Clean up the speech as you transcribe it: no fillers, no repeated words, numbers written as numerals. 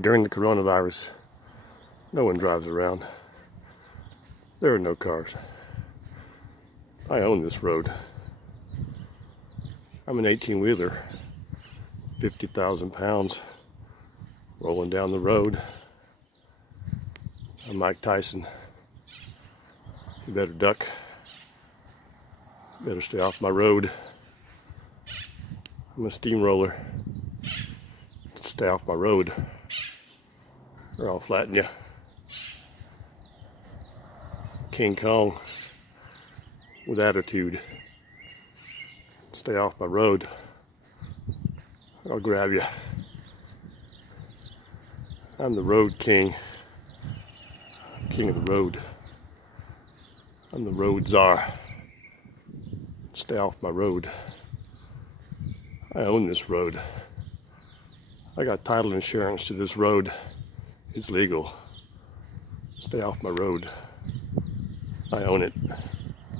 During the coronavirus, no one drives around. There are no cars. I own this road. I'm an 18-wheeler, 50,000 pounds, rolling down the road. I'm Mike Tyson. You better duck. You better stay off my road. I'm a steamroller. Stay off my road, or I'll flatten you. King Kong with attitude. Stay off my road, or I'll grab you. I'm the road king. King of the road. I'm the road czar. Stay off my road. I own this road. I got title insurance to this road. It's legal. Stay off my road. I own it.